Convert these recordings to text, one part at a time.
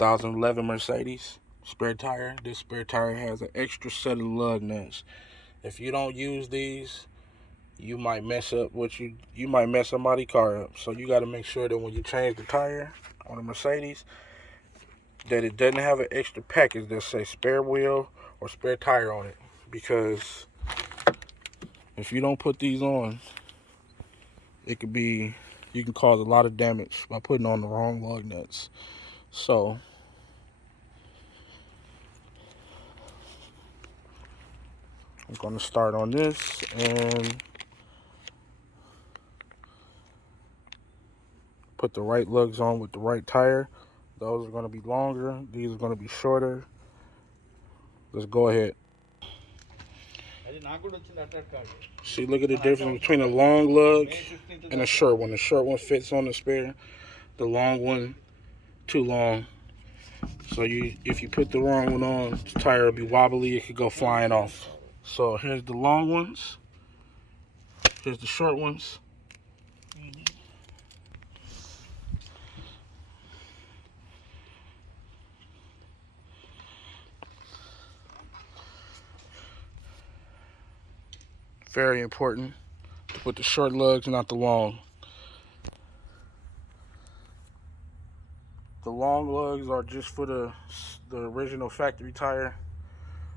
2011 Mercedes spare tire. This spare tire has an extra set of lug nuts. If you don't use these, you might mess up you might mess somebody's car up. So you got to make sure that when you change the tire on a Mercedes, that it doesn't have an extra package that says spare wheel or spare tire on it. Because if you don't put these on, you can cause a lot of damage by putting on the wrong lug nuts. So I'm going to start on this and put the right lugs on with the right tire. Those are going to be longer. These are going to be shorter. Let's go ahead. See, look at the difference between a long lug and a short one. The short one fits on the spare. The long one, too long. So if you put the wrong one on, the tire will be wobbly. It could go flying off. So here's the long ones. Here's the short ones. Very important to put the short lugs, not the long. The long lugs are just for the original factory tire.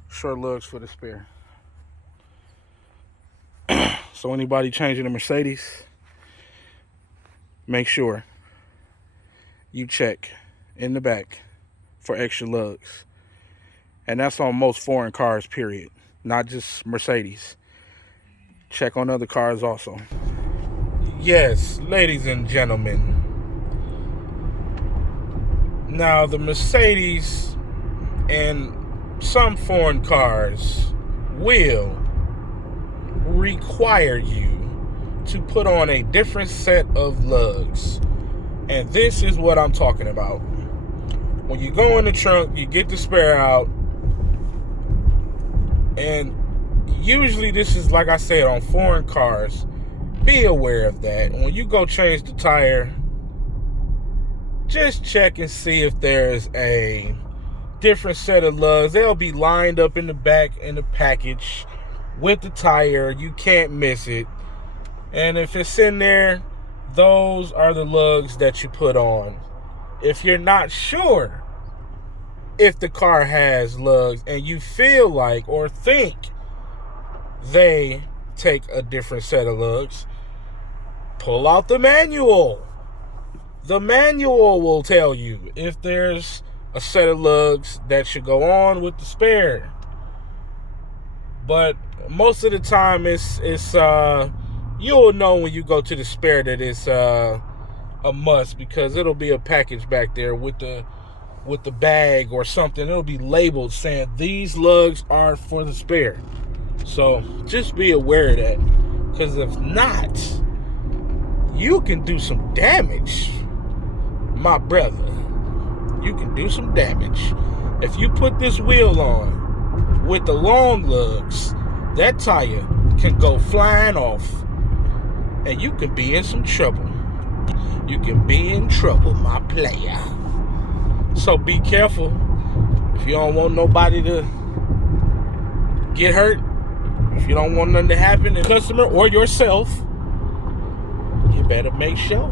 Short lugs for the spare. So anybody changing a Mercedes, make sure you check in the back for extra lugs. And that's on most foreign cars, period. Not just Mercedes. Check on other cars also. Yes, ladies and gentlemen. Now, the Mercedes and some foreign cars will require you to put on a different set of lugs. And this is what I'm talking about. When you go in the trunk, you get the spare out. And usually this is, like I said, on foreign cars. Be aware of that. When you go change the tire, just check and see if there's a different set of lugs. They'll be lined up in the back in the package with the tire. You can't miss it. And if it's in there, those are the lugs that you put on. If you're not sure if the car has lugs and you feel like or think they take a different set of lugs, pull out the manual. The manual will tell you if there's a set of lugs that should go on with the spare. But most of the time it's you'll know when you go to the spare that it's a must, because it'll be a package back there with the bag or something. It'll be labeled saying these lugs are for the spare. So just be aware of that, because if not, you can do some damage, my brother. You can do some damage. If you put this wheel on with the long lugs, that tire can go flying off, and you can be in some trouble. You can be in trouble, my player. So be careful. If you don't want nobody to get hurt, if you don't want nothing to happen to the customer or yourself, you better make sure,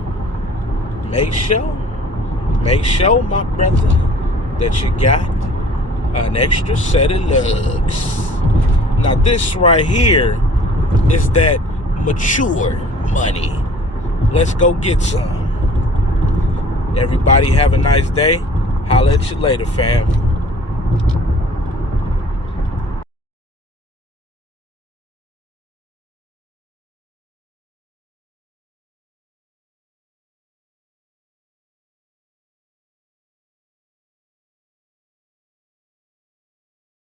my brother, that you got an extra set of lugs. Now this right here is that mature money. Let's go get some. Everybody have a nice day. Holla at you later, fam.